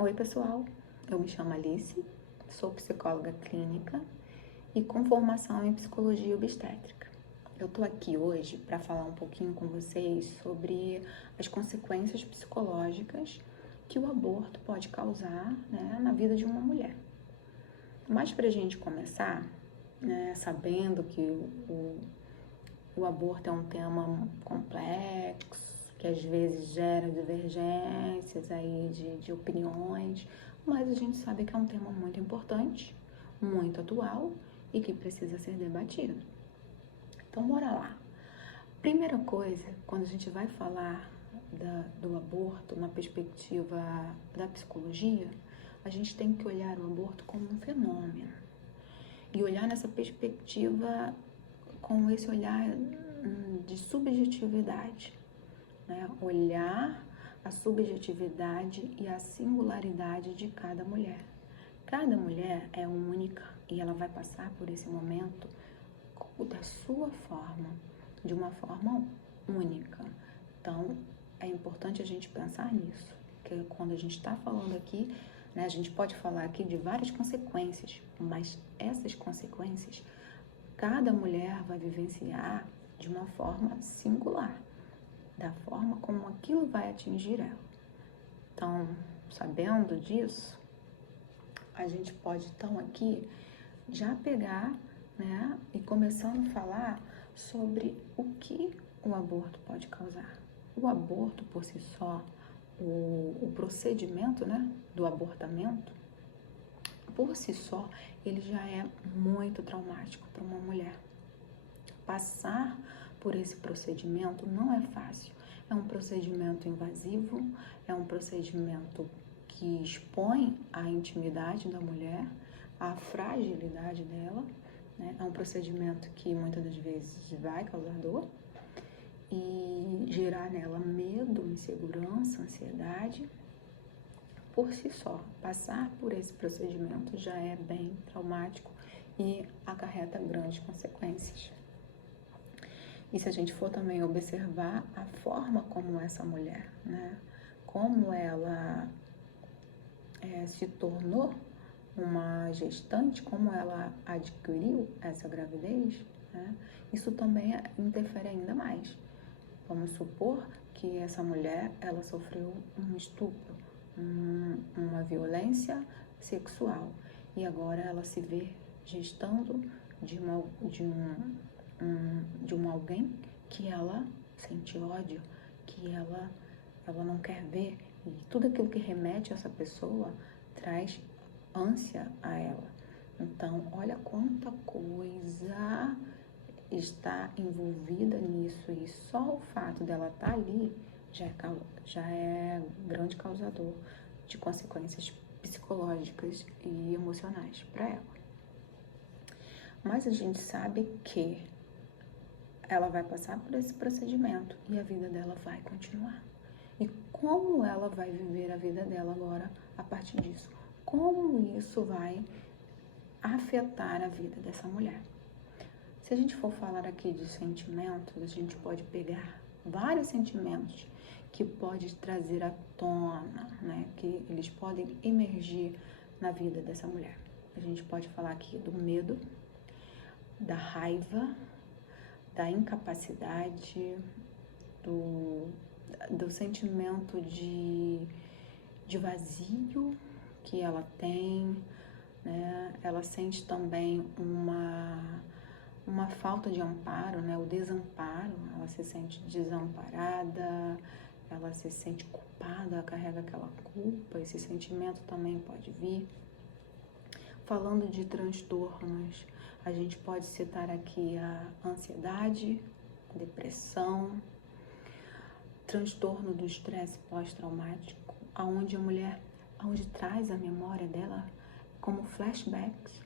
Oi, pessoal. Eu me chamo Alice, sou psicóloga clínica e com formação em psicologia obstétrica. Eu tô aqui hoje para falar um pouquinho com vocês sobre as consequências psicológicas que o aborto pode causar, né, na vida de uma mulher. Mas para a gente começar, né, sabendo que o aborto é um tema complexo, que às vezes gera divergências aí de opiniões, mas a gente sabe que é um tema muito importante, muito atual e que precisa ser debatido. Então, bora lá. Primeira coisa, quando a gente vai falar do aborto na perspectiva da psicologia, a gente tem que olhar o aborto como um fenômeno e olhar nessa perspectiva com esse olhar de subjetividade, né? Olhar a subjetividade e a singularidade de cada mulher. Cada mulher é única e ela vai passar por esse momento da sua forma, de uma forma única. Então, é importante a gente pensar nisso, que quando a gente está falando aqui, né, a gente pode falar aqui de várias consequências, mas essas consequências, cada mulher vai vivenciar de uma forma singular, da forma como aquilo vai atingir ela. Então, sabendo disso, a gente pode então aqui já pegar, né, e começando a falar sobre o que o aborto pode causar. O aborto por si só, o procedimento, né, do abortamento, por si só, ele já é muito traumático para uma mulher. Passar por esse procedimento não é fácil. É um procedimento invasivo, é um procedimento que expõe a intimidade da mulher, a fragilidade dela, né? É um procedimento que muitas das vezes vai causar dor e gerar nela medo, insegurança, ansiedade. Por si só, passar por esse procedimento já é bem traumático e acarreta grandes consequências. E se a gente for também observar a forma como essa mulher, né, como ela se tornou uma gestante, como ela adquiriu essa gravidez, né, isso também interfere ainda mais. Vamos supor que essa mulher, ela sofreu um estupro, uma violência sexual, e agora ela se vê gestando de um alguém que ela sente ódio, que ela não quer ver, e tudo aquilo que remete a essa pessoa traz ânsia a ela. Então, olha quanta coisa está envolvida nisso, e só o fato dela estar ali já é grande causador de consequências psicológicas e emocionais para ela. Mas a gente sabe que ela vai passar por esse procedimento e a vida dela vai continuar. E como ela vai viver a vida dela agora a partir disso? Como isso vai afetar a vida dessa mulher? Se a gente for falar aqui de sentimentos, a gente pode pegar vários sentimentos que pode trazer à tona, né? Que eles podem emergir na vida dessa mulher. A gente pode falar aqui do medo, da raiva, da incapacidade, do sentimento de vazio que ela tem, né? Ela sente também uma falta de amparo, né? O desamparo, ela se sente desamparada, ela se sente culpada, carrega aquela culpa, esse sentimento também pode vir. Falando de transtornos, a gente pode citar aqui a ansiedade, a depressão, transtorno do estresse pós-traumático, onde traz a memória dela como flashbacks,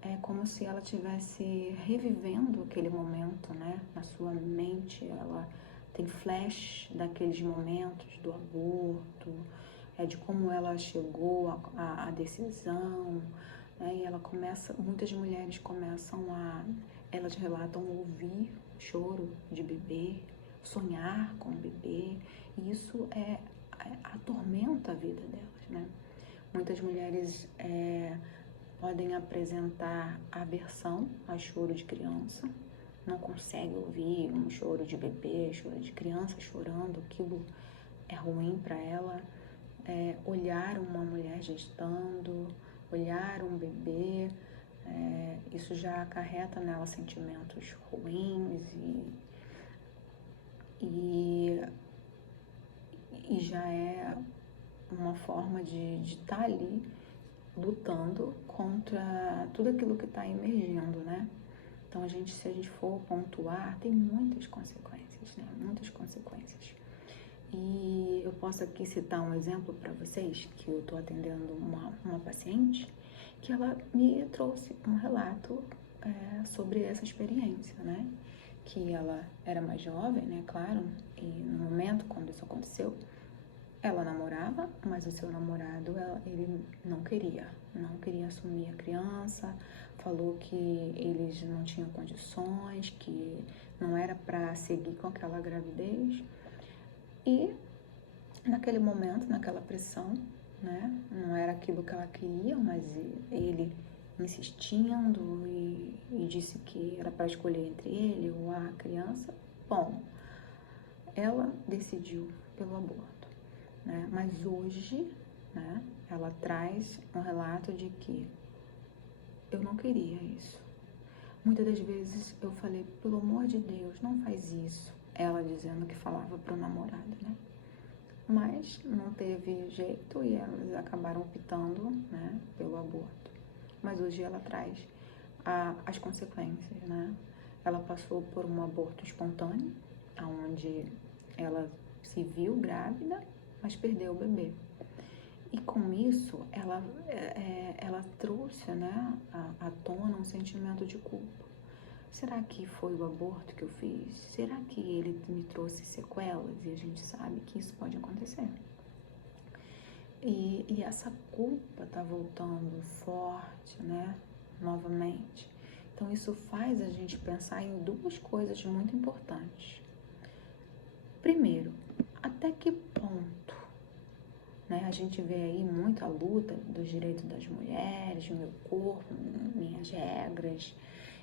é como se ela estivesse revivendo aquele momento, né? Na sua mente, ela tem flash daqueles momentos do aborto, de como ela chegou à decisão, né? E muitas mulheres elas relatam ouvir choro de bebê, sonhar com o bebê, e isso atormenta a vida delas, né? Muitas mulheres podem apresentar aversão a choro de criança, não consegue ouvir um choro de bebê, choro de criança chorando, aquilo é ruim para ela. Olhar uma mulher gestando, olhar um bebê, isso já acarreta nela sentimentos ruins e já é uma forma de estar ali lutando contra tudo aquilo que está emergindo, né? Então, se a gente for pontuar, tem muitas consequências, né? Muitas consequências. E eu posso aqui citar um exemplo para vocês, que eu estou atendendo uma paciente, que ela me trouxe um relato sobre essa experiência, né? Que ela era mais jovem, né? Claro, e no momento quando isso aconteceu, ela namorava, mas o seu namorado, ele não queria assumir a criança, falou que eles não tinham condições, que não era para seguir com aquela gravidez. E naquele momento, naquela pressão, né, não era aquilo que ela queria, mas ele insistindo e disse que era para escolher entre ele ou a criança, bom, ela decidiu pelo aborto, né? Mas hoje, né, ela traz um relato de que eu não queria isso. Muitas das vezes eu falei, pelo amor de Deus, não faz isso. Ela dizendo que falava pro namorado, né? Mas não teve jeito e elas acabaram optando, né, pelo aborto. Mas hoje ela traz as consequências, né? Ela passou por um aborto espontâneo, onde ela se viu grávida, mas perdeu o bebê. E com isso, ela trouxe, né, à tona um sentimento de culpa. Será que foi o aborto que eu fiz? Será que ele me trouxe sequelas? E a gente sabe que isso pode acontecer. E essa culpa tá voltando forte, né, novamente. Então isso faz a gente pensar em duas coisas muito importantes. Primeiro, até que ponto, né, a gente vê aí muito a luta dos direitos das mulheres, meu corpo, minhas regras,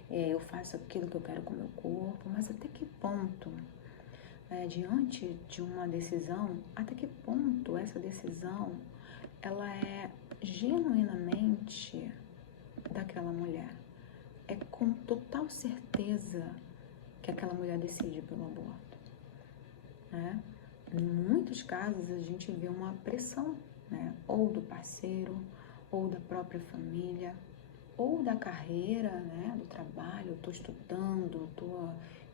eu faço aquilo que eu quero com o meu corpo, mas até que ponto, diante de uma decisão, até que ponto essa decisão, ela é genuinamente daquela mulher? É com total certeza que aquela mulher decide pelo aborto, né? Em muitos casos a gente vê uma pressão, né? Ou do parceiro, ou da própria família, ou da carreira, né? Do trabalho, eu estou estudando,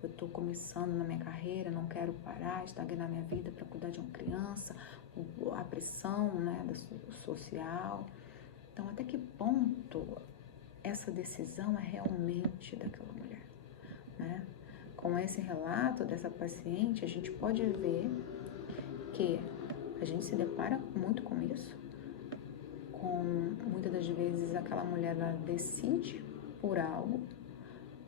eu tô começando na minha carreira, não quero parar, estagnar minha vida para cuidar de uma criança, a pressão, né, social. Então, até que ponto essa decisão é realmente daquela mulher, né? Com esse relato dessa paciente, a gente pode ver que a gente se depara muito com isso, muitas das vezes aquela mulher, ela decide por algo,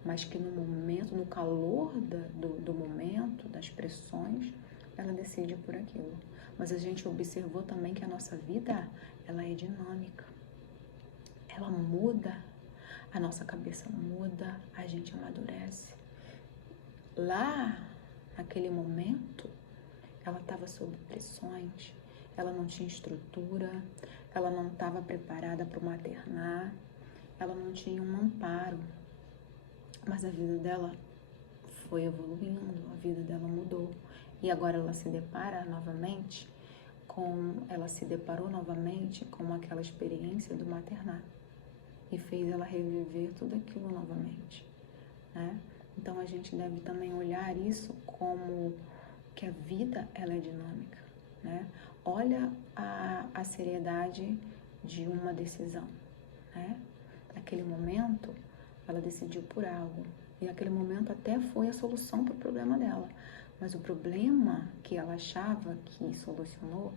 mas que no momento, no calor do momento, das pressões, ela decide por aquilo. Mas a gente observou também que a nossa vida, ela é dinâmica, ela muda, a nossa cabeça muda, a gente amadurece. Lá, naquele momento, ela estava sob pressões, ela não tinha estrutura, ela não estava preparada para o maternar, ela não tinha um amparo, mas a vida dela foi evoluindo, a vida dela mudou. E agora ela se deparou novamente com aquela experiência do maternar e fez ela reviver tudo aquilo novamente, né? Então a gente deve também olhar isso como que a vida, ela é dinâmica, né? Olha a seriedade de uma decisão, né? Naquele momento, ela decidiu por algo. E naquele momento até foi a solução para o problema dela. Mas o problema que ela achava que solucionou,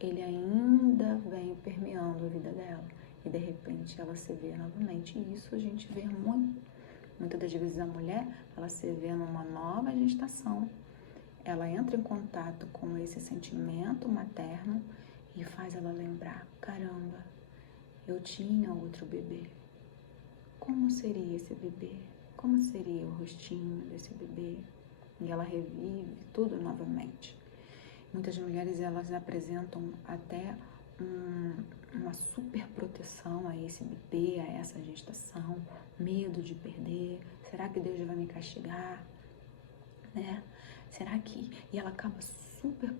ele ainda vem permeando a vida dela. E de repente ela se vê novamente. E isso a gente vê muito. Muitas das vezes a mulher, ela se vê numa nova gestação. Ela entra em contato com esse sentimento materno e faz ela lembrar, caramba, eu tinha outro bebê. Como seria esse bebê? Como seria o rostinho desse bebê? E ela revive tudo novamente. Muitas mulheres, elas apresentam até uma super proteção a esse bebê, a essa gestação, medo de perder. Será que Deus vai me castigar? Né? Será que... E ela acaba super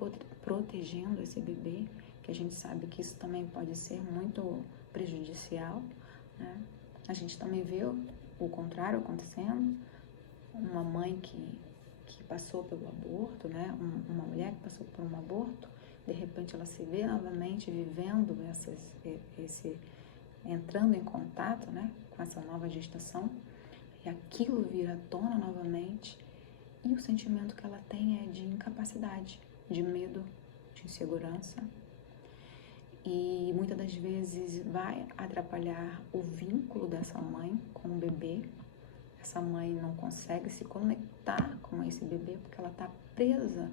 protegendo esse bebê, que a gente sabe que isso também pode ser muito prejudicial, né? A gente também vê o contrário acontecendo, uma mãe que passou pelo aborto, né? Uma mulher que passou por um aborto, de repente ela se vê novamente vivendo entrando em contato, né, com essa nova gestação, e aquilo vira à tona novamente, e o sentimento que ela tem é de incapacidade, de medo, de insegurança, e muitas das vezes vai atrapalhar o vínculo dessa mãe com o bebê. Essa mãe não consegue se conectar com esse bebê porque ela está presa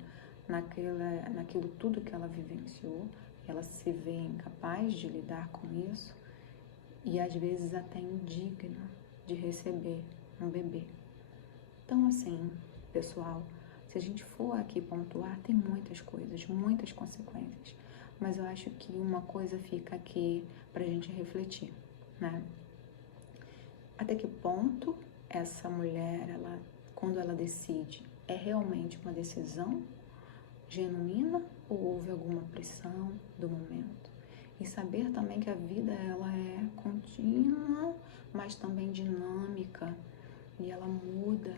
naquilo tudo que ela vivenciou. Ela se vê incapaz de lidar com isso e às vezes até indigna de receber um bebê. Então, assim, pessoal, se a gente for aqui pontuar, tem muitas coisas, muitas consequências, mas eu acho que uma coisa fica aqui pra gente refletir, né? Até que ponto essa mulher, quando ela decide, é realmente uma decisão genuína ou houve alguma pressão do momento? E saber também que a vida, ela é contínua, mas também dinâmica, e ela muda,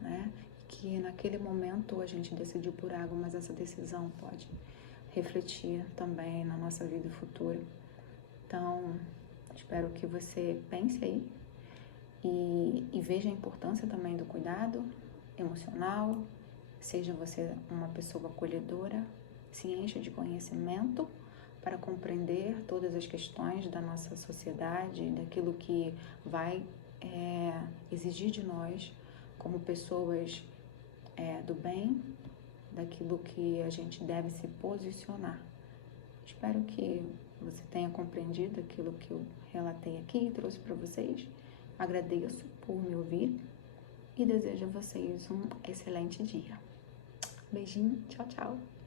né? Que naquele momento a gente decidiu por água, mas essa decisão pode refletir também na nossa vida futura. Então, espero que você pense aí e veja a importância também do cuidado emocional, seja você uma pessoa acolhedora, se encha de conhecimento para compreender todas as questões da nossa sociedade, daquilo que vai exigir de nós como pessoas do bem, daquilo que a gente deve se posicionar. Espero que você tenha compreendido aquilo que eu relatei aqui e trouxe para vocês. Agradeço por me ouvir e desejo a vocês um excelente dia. Beijinho, tchau, tchau!